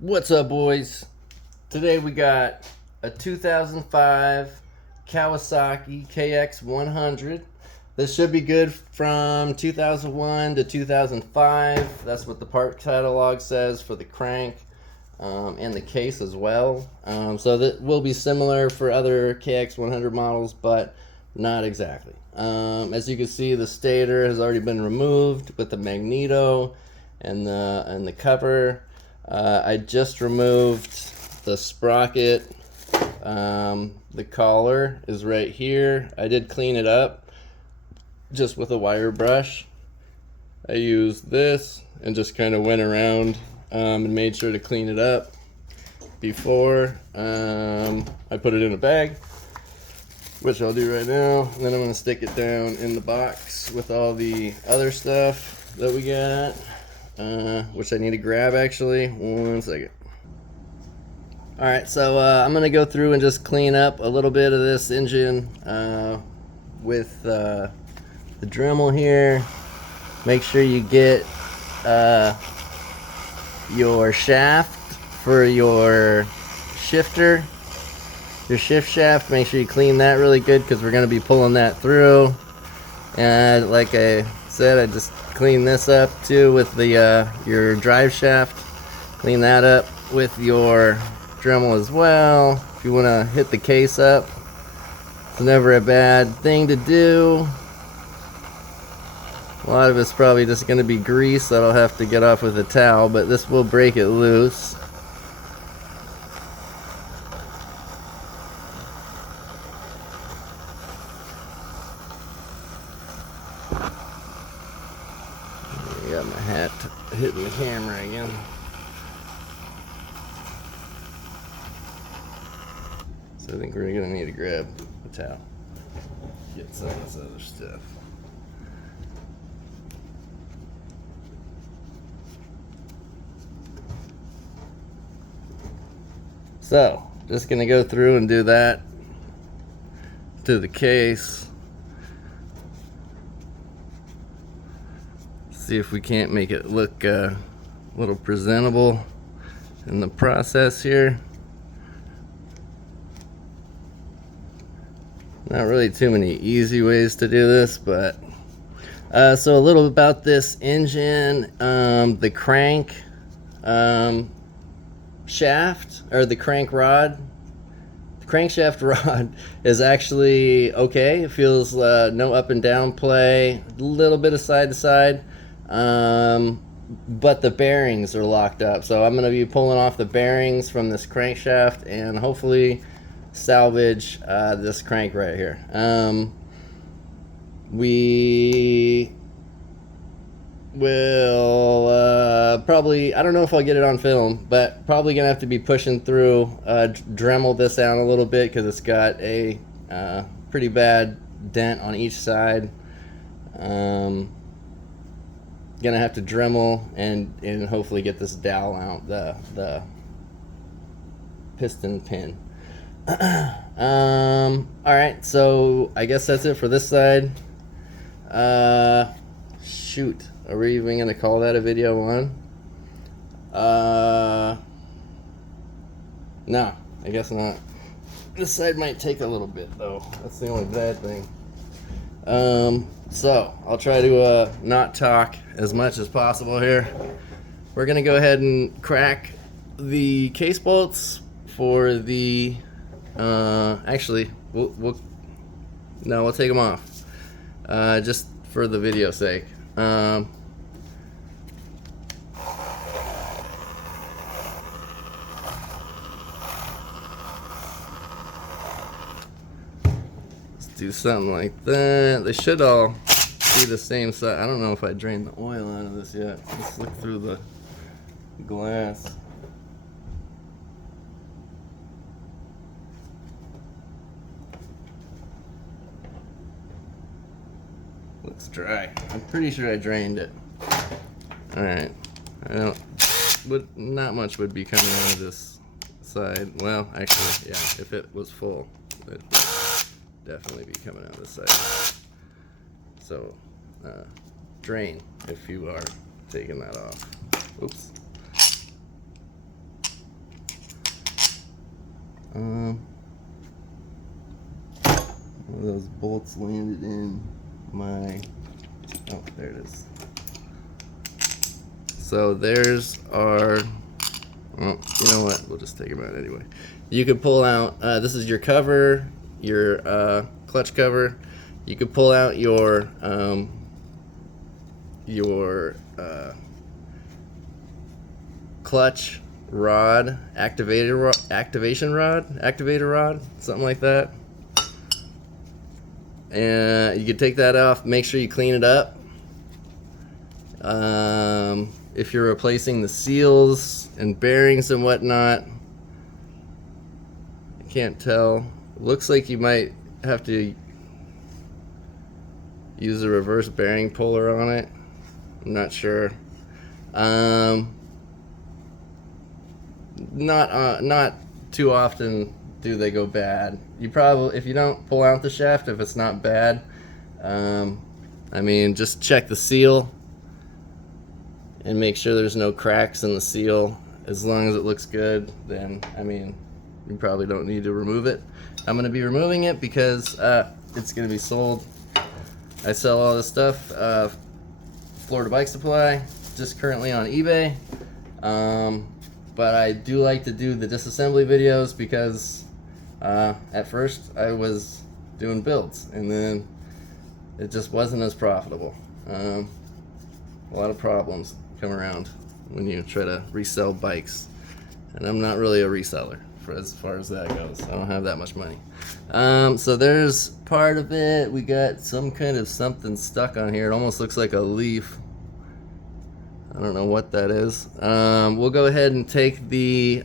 What's up, boys? Today we got a 2005 Kawasaki KX100. This should be good from 2001 to 2005. That's what the part catalog says for the crank and the case as well. So that will be similar for other KX100 models, but not exactly. As you can see, the stator has already been removed with the magneto and the cover. I just removed the sprocket. The collar is right here. I did clean it up just with a wire brush. I used this and just kind of went around and made sure to clean it up before I put it in a bag, which I'll do right now. And then I'm going to stick it down in the box with all the other stuff that we got. Which I need to grab actually. 1 second. Alright, so I'm going to go through and just clean up a little bit of this engine with the Dremel here. Make sure you get your shaft for your shifter. Your shift shaft, make sure you clean that really good because we're going to be pulling that through. And like I said, I just clean this up too with the your drive shaft. Clean that up with your Dremel as well. If you want to hit the case up, it's never a bad thing to do. A lot of it's probably just going to be grease that I'll have to get off with a towel, but this will break it loose. Got my hat hitting the camera again. So I think we're gonna need to grab a towel. Get some of this other stuff. So, just gonna go through and do that to the case. See if we can't make it look a little presentable in the process here. Not really too many easy ways to do this, but so a little about this engine. The crank shaft, or the crank rod, the crankshaft rod is actually okay. It feels no up and down play, a little bit of side to side. But the bearings are locked up, so I'm going to be pulling off the bearings from this crankshaft and hopefully salvage this crank right here. We will probably, I don't know if I'll get it on film, but probably gonna have to be pushing through, Dremel this out a little bit because it's got a pretty bad dent on each side. Gonna have to Dremel and hopefully get this dowel out, the piston pin. Alright, so I guess that's it for this side. Shoot, are we even gonna call that a video one? No, I guess not. This side might take a little bit though. That's the only bad thing. So I'll try to not talk as much as possible here. We're gonna go ahead and crack the case bolts for the actually we'll take them off just for the video sake. Let's do something like that. They should all be the same size. I don't know if I drained the oil out of this yet. Let's look through the glass. Looks dry. I'm pretty sure I drained it. Alright. Not much would be coming out of this side. Well, actually, yeah, if it was full, it would definitely be coming out of this side. So, drain if you are taking that off. Oops. those bolts landed in my, oh, there it is. So there's our, well, you know what, we'll just take them out anyway. You could pull out, this is your cover, your clutch cover. You could pull out your clutch rod, activation rod, activator rod, something like that. And you can take that off, make sure you clean it up. If you're replacing the seals and bearings and whatnot, I can't tell. Looks like you might have to use a reverse bearing puller on it. I'm not sure. Not too often do they go bad. You probably, if you don't pull out the shaft, if it's not bad, I mean, just check the seal and make sure there's no cracks in the seal. As long as it looks good, then, I mean, you probably don't need to remove it. I'm going to be removing it because it's going to be sold. I sell all this stuff, Florida Bike Supply, just currently on eBay. But I do like to do the disassembly videos because at first I was doing builds and then it just wasn't as profitable. A lot of problems come around when you try to resell bikes, and I'm not really a reseller for as far as that goes. I don't have that much money. So there's part of it. We got some kind of something stuck on here. It almost looks like a leaf. I don't know what that is. We'll go ahead and take the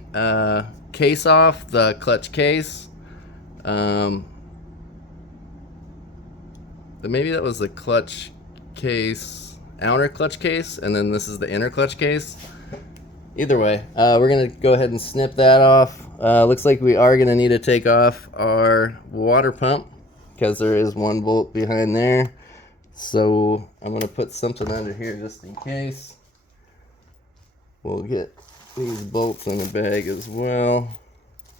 case off, the clutch case. Maybe that was the clutch case, outer clutch case, and then this is the inner clutch case. Either way, we're gonna go ahead and snip that off. Looks like we are gonna need to take off our water pump because there is one bolt behind there. So I'm gonna put something under here just in case. We'll get these bolts in the bag as well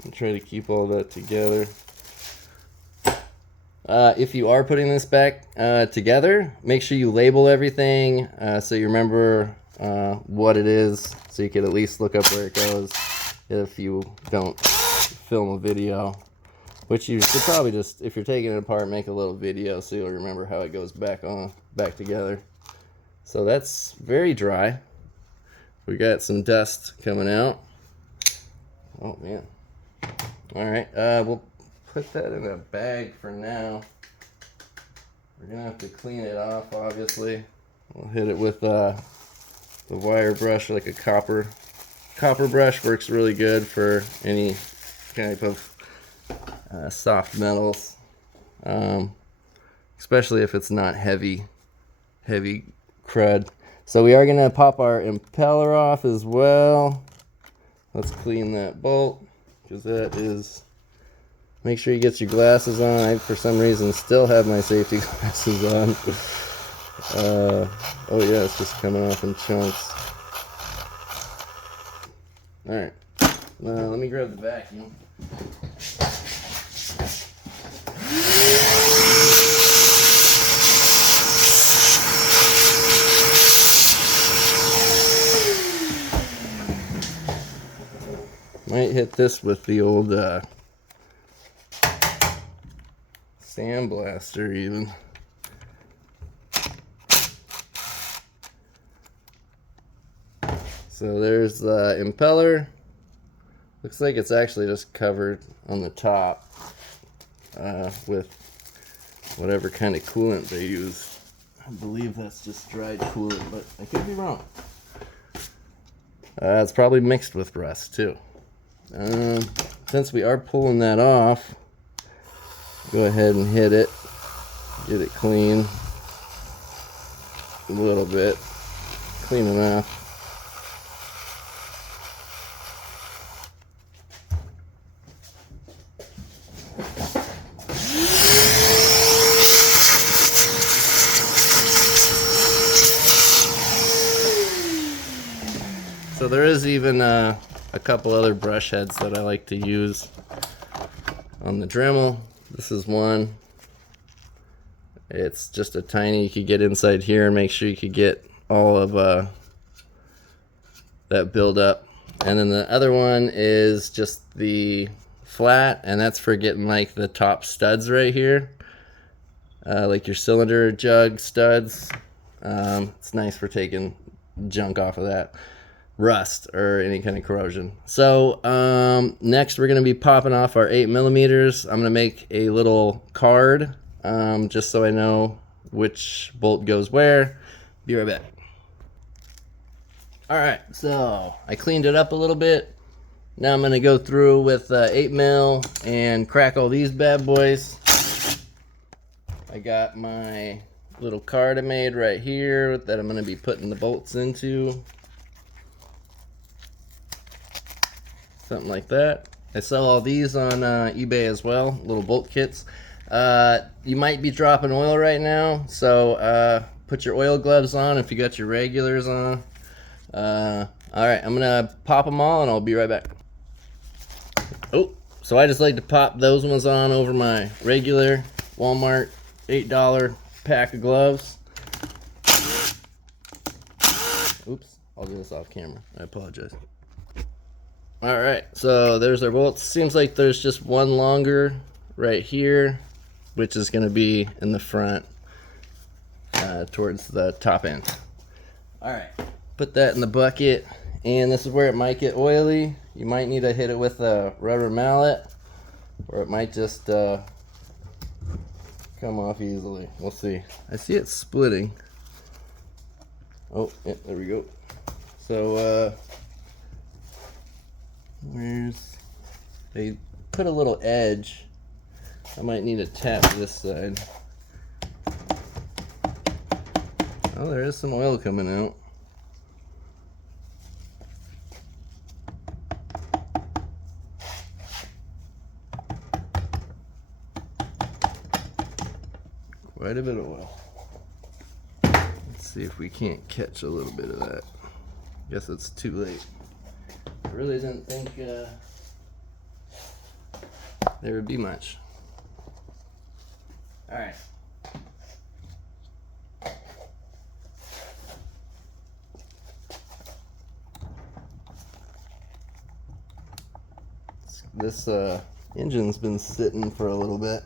and try to keep all that together. If you are putting this back together, make sure you label everything so you remember what it is, so you can at least look up where it goes if you don't film a video. Which you should probably just, if you're taking it apart, make a little video so you'll remember how it goes back together. So that's very dry. We got some dust coming out. Oh man. Alright, we'll put that in a bag for now. We're gonna have to clean it off, obviously. We'll hit it with the wire brush, like a copper brush. Works really good for any type of soft metals, especially if it's not heavy crud. So we are gonna pop our impeller off as well. Let's clean that bolt, because that is, make sure you get your glasses on. I, for some reason, still have my safety glasses on. Oh yeah, it's just coming off in chunks. Alright, let me grab the vacuum. Might hit this with the old sandblaster even. So there's the impeller. Looks like it's actually just covered on the top with whatever kind of coolant they use. I believe that's just dried coolant, but I could be wrong. It's probably mixed with rust too. Since we are pulling that off, go ahead and hit it, get it clean a little bit, clean enough. So there is even a couple other brush heads that I like to use on the Dremel. This is one. It's just a tiny, you could get inside here and make sure you could get all of that build up. And then the other one is just the flat, and that's for getting like the top studs right here, like your cylinder jug studs. It's nice for taking junk off of that, rust or any kind of corrosion. So next we're going to be popping off our 8mm. I'm going to make a little card just so I know which bolt goes where. Be right back. Alright, so I cleaned it up a little bit. Now I'm going to go through with 8mm and crack all these bad boys. I got my little card I made right here that I'm going to be putting the bolts into. Something like that. I sell all these on eBay as well, little bolt kits. You might be dropping oil right now, so put your oil gloves on if you got your regulars on. Alright, I'm gonna pop them all and I'll be right back. Oh, so I just like to pop those ones on over my regular Walmart $8 pack of gloves. Oops, I'll do this off camera. I apologize. Alright, so there's our bolts. Seems like there's just one longer right here, which is going to be in the front towards the top end. Alright, put that in the bucket, and this is where it might get oily. You might need to hit it with a rubber mallet, or it might just come off easily. We'll see. I see it splitting. Oh, yeah, there we go. So, they put a little edge. I might need to tap this side. Oh, there is some oil coming out. Quite a bit of oil. Let's see if we can't catch a little bit of that. Guess it's too late. I really didn't think there would be much. Alright. This engine's been sitting for a little bit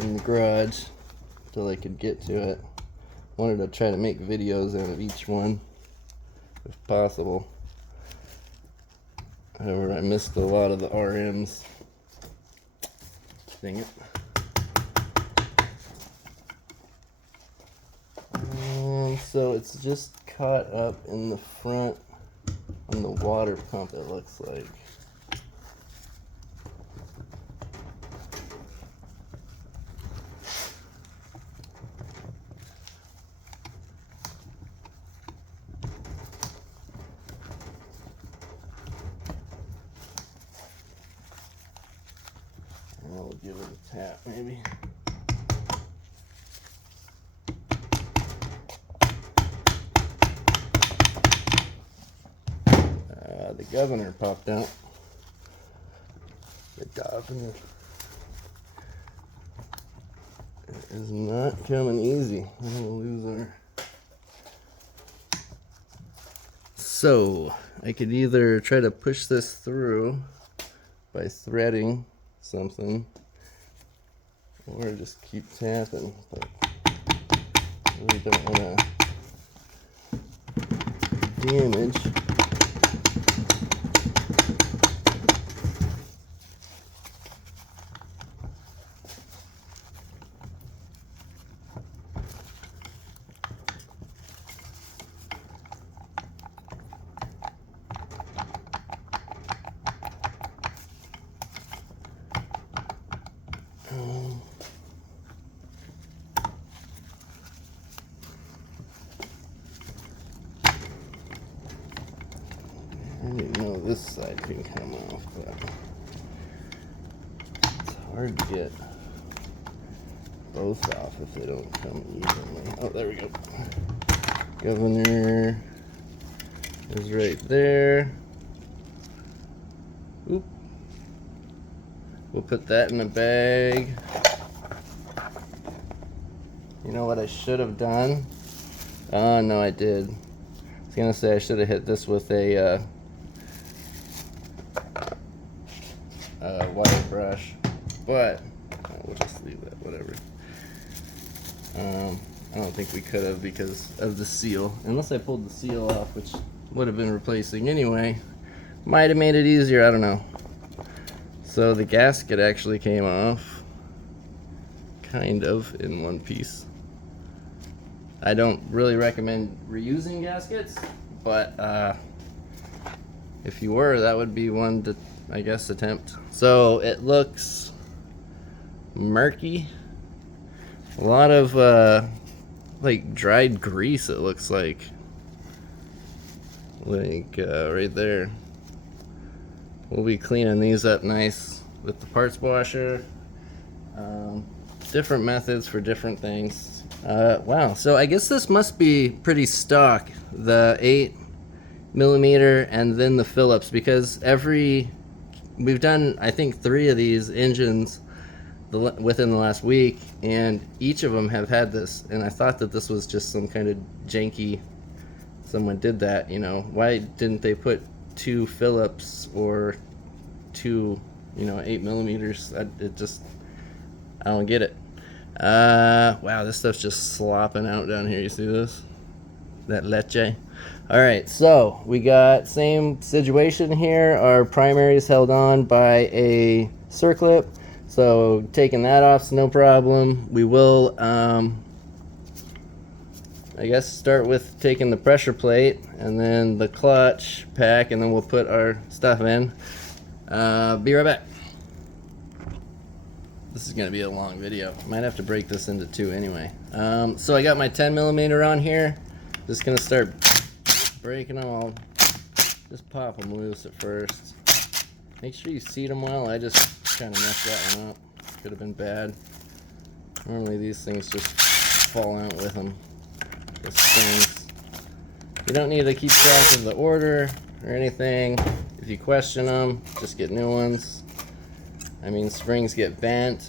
in the garage until I could get to it. Wanted to try to make videos out of each one if possible. However, I missed a lot of the RMs. Dang it. So it's just caught up in the front on the water pump, it looks like. I'll give it a tap, maybe. The governor popped out. The governor. It is not coming easy. I'm gonna lose our. So I could either try to push this through by threading something, or just keep tapping, but I really don't want to damage. I didn't know this side can come off, but it's hard to get both off if they don't come evenly. Oh, there we go. Governor is right there. Oop. We'll put that in a bag. You know what I should have done? Oh, no, I did. I was gonna say I should have hit this with a wire brush, but we'll just leave that, whatever. I don't think we could have because of the seal, unless I pulled the seal off, which would have been replacing anyway. Might have made it easier, I don't know. So the gasket actually came off, kind of, in one piece. I don't really recommend reusing gaskets, but if you were, that would be one to, I guess, attempt. So it looks murky. A lot of like dried grease, it looks like right there. We'll be cleaning these up nice with the parts washer. Different methods for different things. Wow, so I guess this must be pretty stock, the 8mm and then the Phillips, because we've done, I think, 3 of these engines within the last week, and each of them have had this, and I thought that this was just some kind of janky, someone did that, you know. Why didn't they put 2 Phillips or 2, 8mm? I don't get it. Wow, this stuff's just slopping out down here. You see this? That leche. Alright, so we got same situation here. Our primary is held on by a circlip, so taking that off is no problem. We will I guess start with taking the pressure plate and then the clutch pack, and then we'll put our stuff in. Be right back. This is going to be a long video. Might have to break this into 2 anyway. So I got my 10mm on here. Just going to start breaking them all. Just pop them loose at first. Make sure you seat them well. I just kind of messed that one up. Could have been bad. Normally these things just fall out with them. The springs. You don't need to keep track of the order or anything. If you question them, just get new ones. I mean, springs get bent.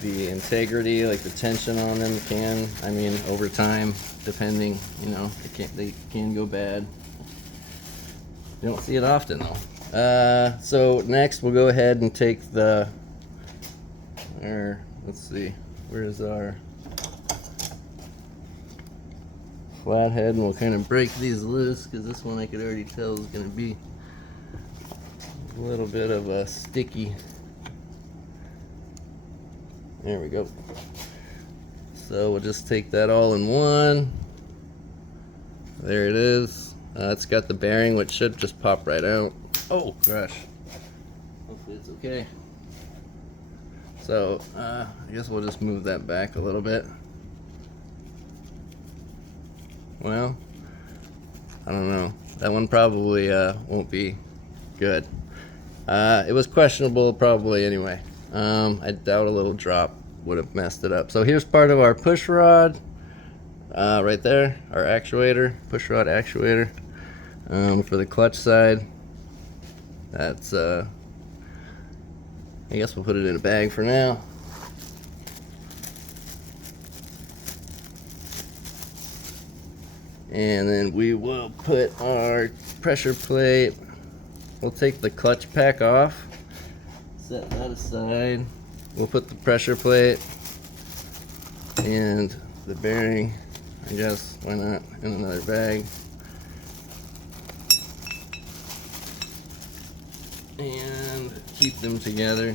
The integrity, like the tension on them can, I mean, over time, depending, they can go bad. You don't see it often though. So next we'll go ahead and take let's see, where's our flathead, and we'll kind of break these loose, because this one I could already tell is going to be a little bit of a sticky. There we go. So we'll just take that all in one. There it is. It's got the bearing, which should just pop right out. Oh gosh. Hopefully it's okay. So I guess we'll just move that back a little bit. Well, I don't know. That one probably won't be good. It was questionable probably anyway. I doubt a little drop would have messed it up. So here's part of our push rod right there, our actuator, push rod actuator for the clutch side. That's I guess we'll put it in a bag for now. And then we will put our pressure plate. We'll take the clutch pack off, set that aside. We'll put the pressure plate and the bearing, I guess, why not, in another bag. And keep them together.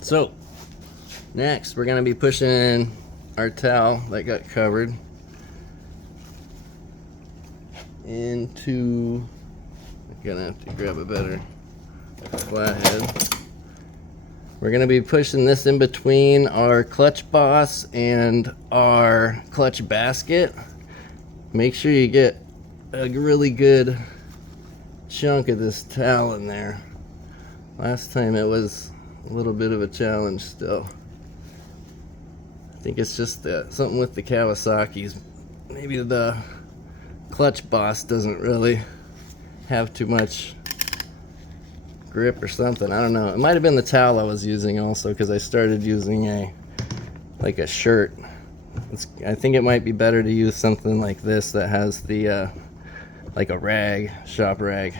So, next we're going to be pushing our towel that got covered into, I'm gonna have to grab a better flathead. We're gonna be pushing this in between our clutch boss and our clutch basket. Make sure you get a really good chunk of this towel in there. Last time it was a little bit of a challenge still. I think it's just something with the Kawasaki's. Maybe the clutch boss doesn't really have too much grip or something. I don't know. It might have been the towel I was using also, because I started using a shirt. I think it might be better to use something like this that has the like a rag, shop rag.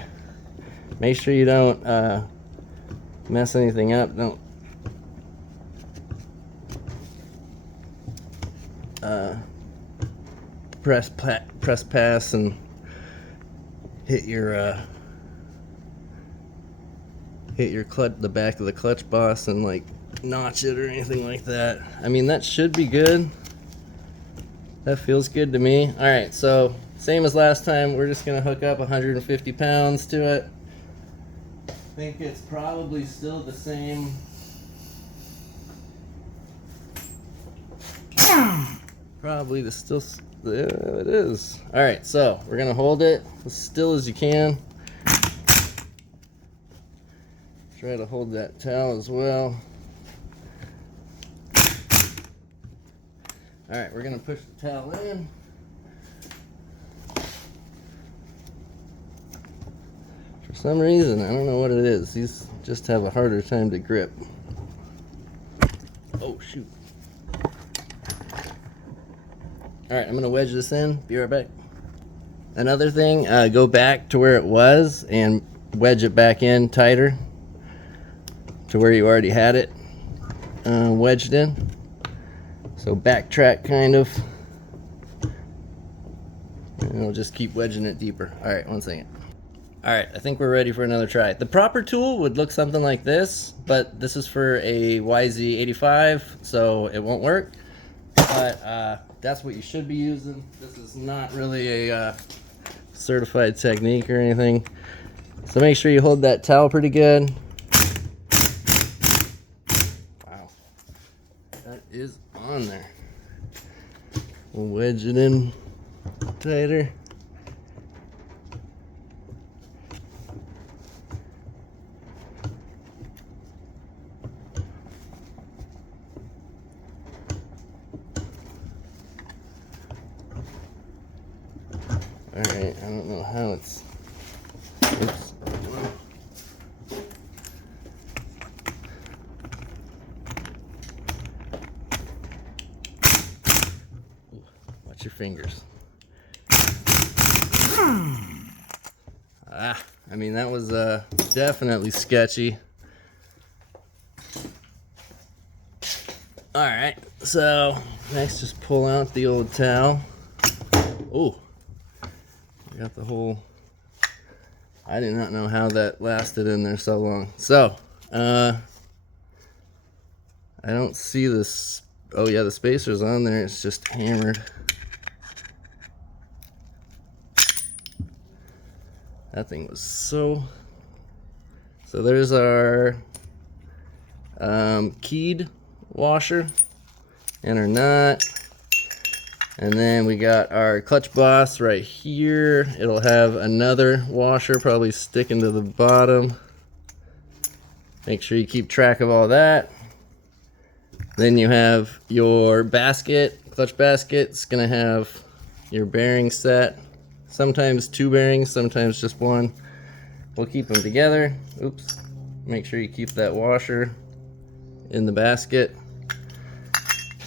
Make sure you don't mess anything up. Don't press pass and hit your clutch, the back of the clutch boss, and like notch it or anything like that. I mean, that should be good. That feels good to me. All right, so same as last time, we're just gonna hook up 150 pounds to it. I think it's probably still the same. Probably the still, there it is. All right, so we're gonna hold it as still as you can. Try to hold that towel as well. All right, we're gonna push the towel in. For some reason, I don't know what it is. These just have a harder time to grip. Oh, shoot. All right, I'm gonna wedge this in, be right back. Another thing, go back to where it was and wedge it back in tighter to where you already had it wedged in. So backtrack kind of, and we'll just keep wedging it deeper. All right, one second. All right, I think we're ready for another try. The proper tool would look something like this, but this is for a YZ85, so it won't work. But that's what you should be using. This is not really a certified technique or anything. So make sure you hold that towel pretty good. Wow, that is on there. We'll wedge it in tighter. All right, I don't know how it's, oops. Watch your fingers. I mean, that was definitely sketchy. All right, so next just pull out the old towel. Oh, I got the whole, I did not know how that lasted in there so long. So, I don't see this. Oh yeah, the spacer's on there, it's just hammered. That thing was so there's our keyed washer and our nut. And then we got our clutch boss right here. It'll have another washer probably sticking to the bottom. Make sure you keep track of all that. Then you have your basket, clutch basket. It's gonna have your bearing set. Sometimes 2 bearings, sometimes just 1. We'll keep them together. Oops. Make sure you keep that washer in the basket.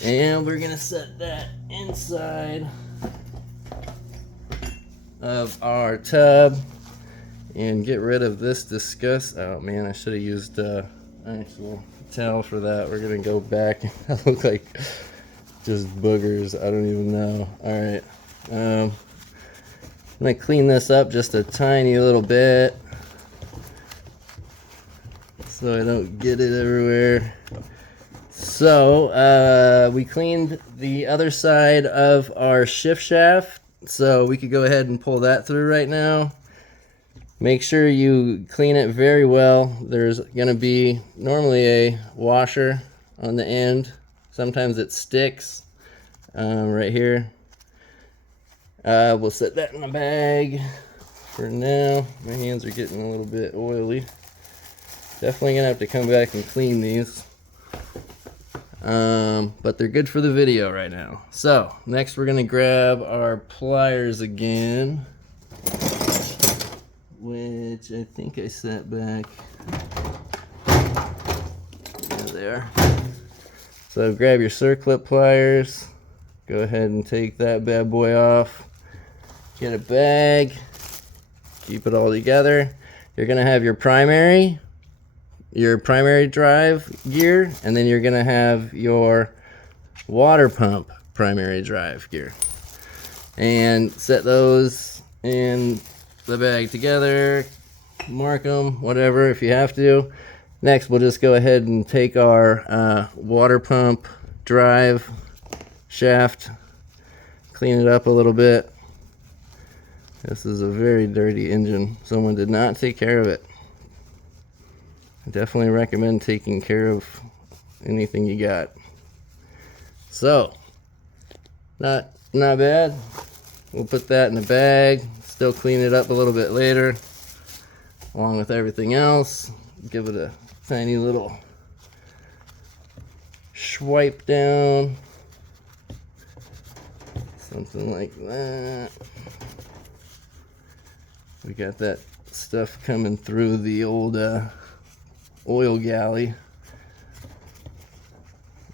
And we're gonna set that inside of our tub and get rid of this disgust. Oh man, I should have used actual towel for that. We're gonna go back. I look like just boogers. I don't even know. All right. I'm gonna clean this up just a tiny little bit so I don't get it everywhere. So we cleaned the other side of our shift shaft, so we could go ahead and pull that through right now. Make sure you clean it very well. There's gonna be normally a washer on the end. Sometimes it sticks right here. We'll set that in a bag for now. My hands are getting a little bit oily. Definitely gonna have to come back and clean these. But they're good for the video right now. So next we're gonna grab our pliers again. which I think I set back. There they are. So grab your circlip pliers. Go ahead and take that bad boy off. Get a bag. Keep it all together. You're gonna have your primary drive gear, and then you're gonna have your water pump primary drive gear. And set those in the bag together. Mark them, whatever, if you have to. Next, we'll just go ahead and take our water pump drive shaft, clean it up a little bit. This is a very dirty engine. Someone did not take care of it. I definitely recommend taking care of anything you got. So, not bad. We'll put that in the bag. Still clean it up a little bit later, along with everything else. Give it a tiny little swipe down. Something like that. We got that stuff coming through the old oil galley.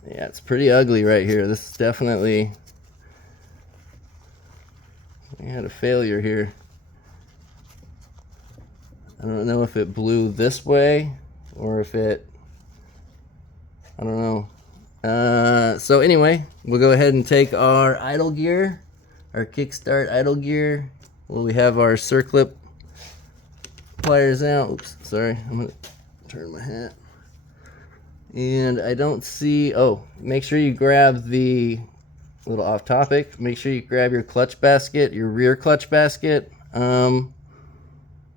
Yeah, it's pretty ugly right here. This is definitely, we had a failure here. I don't know if it blew this way or if it, I don't know. So anyway, we'll go ahead and take our idle gear, our kickstart idle gear. Well, we have our circlip pliers out. Oops, sorry. I'm gonna turn my hat. And I don't see, oh, make sure you grab the, little off topic, make sure you grab your clutch basket, your rear clutch basket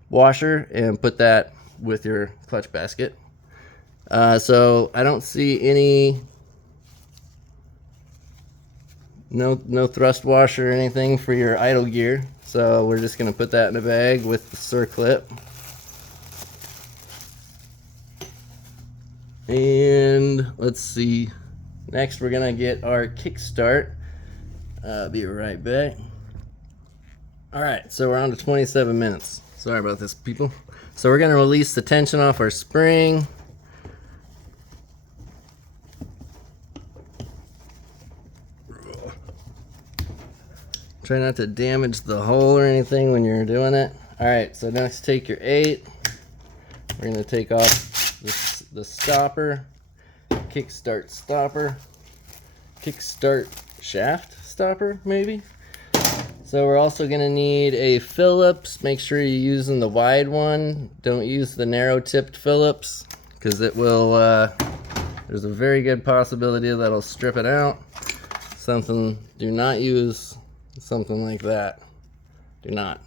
washer, and put that with your clutch basket. So I don't see any, no thrust washer or anything for your idle gear. So we're just gonna put that in a bag with the circlip. And let's see, next we're gonna get our kickstart. Be right back. All right, so we're on to 27 minutes. Sorry about this, people. So we're gonna release the tension off our spring. Try not to damage the hole or anything when you're doing it. All right, so next take your 8. We're gonna take off the stopper, kickstart stopper, kickstart shaft stopper maybe. So we're also gonna need a Phillips. Make sure you're using the wide one. Don't use the narrow tipped Phillips, because it will, there's a very good possibility that'll strip it out. Do not use something like that. Do not.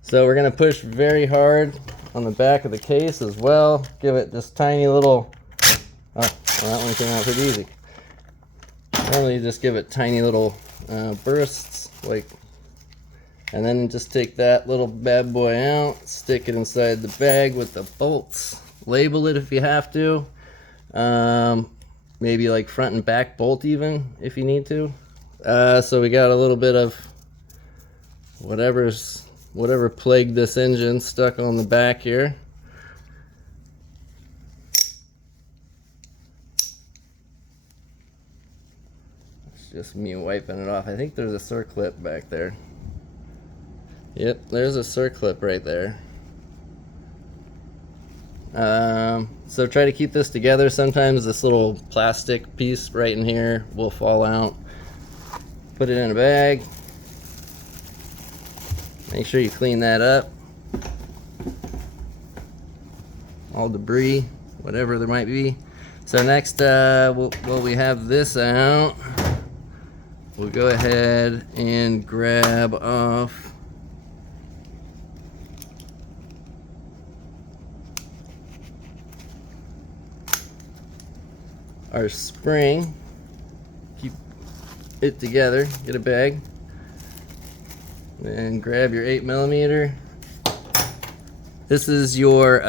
So we're gonna push very hard on the back of the case as well. Give it just tiny little, oh, well, that one came out pretty easy. Normally you just give it tiny little bursts, like, and then just take that little bad boy out, stick it inside the bag with the bolts. Label it if you have to. Maybe like front and back bolt even if you need to. So we got a little bit of whatever plagued this engine stuck on the back here. It's just me wiping it off. I think there's a circlip back there. Yep, there's a circlip right there. So try to keep this together. Sometimes this little plastic piece right in here will fall out. Put it in a bag. Make sure you clean that up. All debris, whatever there might be. So next, while we have this out, we'll go ahead and grab off our spring. Keep it together. Get a bag. And grab your 8mm. This is your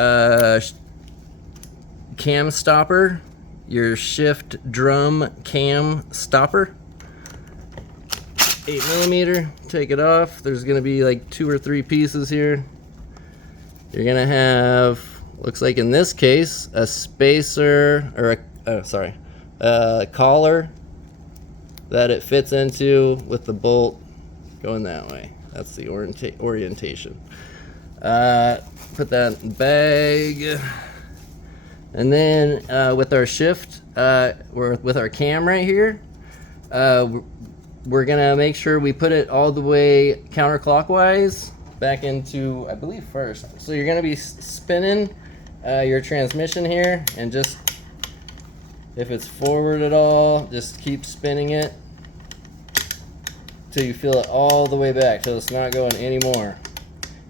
cam stopper, your shift drum cam stopper. 8mm. Take it off. There's gonna be like 2 or 3 pieces here. you're gonna have, looks like in this case, a spacer, or a collar that it fits into with the bolt going that way. That's the orientation. Put that in the bag. And then with our shift, with our cam right here, we're gonna make sure we put it all the way counterclockwise back into, I believe, first. So you're gonna be spinning your transmission here, and just, if it's forward at all, just keep spinning it till you feel it all the way back, till it's not going anymore.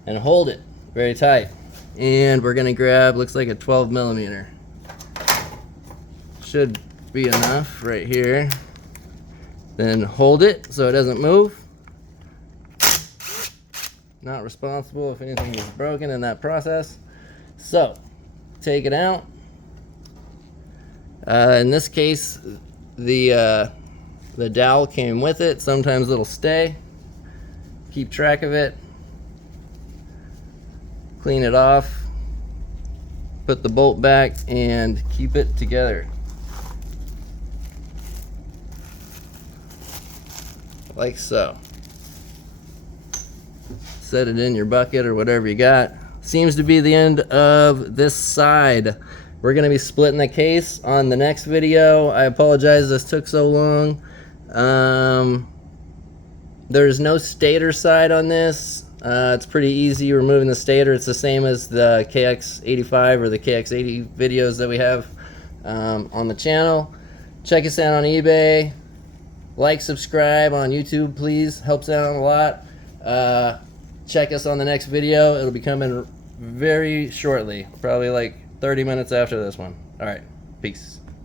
And hold it very tight. And we're gonna grab, looks like a 12mm. Should be enough right here. Then hold it so it doesn't move. Not responsible if anything is broken in that process. So, take it out. In this case, the dowel came with it. Sometimes it'll stay. Keep track of it. Clean it off. Put the bolt back and keep it together. Like so. Set it in your bucket or whatever you got. Seems to be the end of this side. We're gonna be splitting the case on the next video. I apologize this took so long. There's no stator side on this. It's pretty easy removing the stator. It's the same as the KX85 or the KX80 videos that we have on the channel. Check us out on eBay. Like, subscribe on YouTube, please. Helps out a lot. Check us on the next video. It'll be coming very shortly. Probably like 30 minutes after this one. All right. Peace.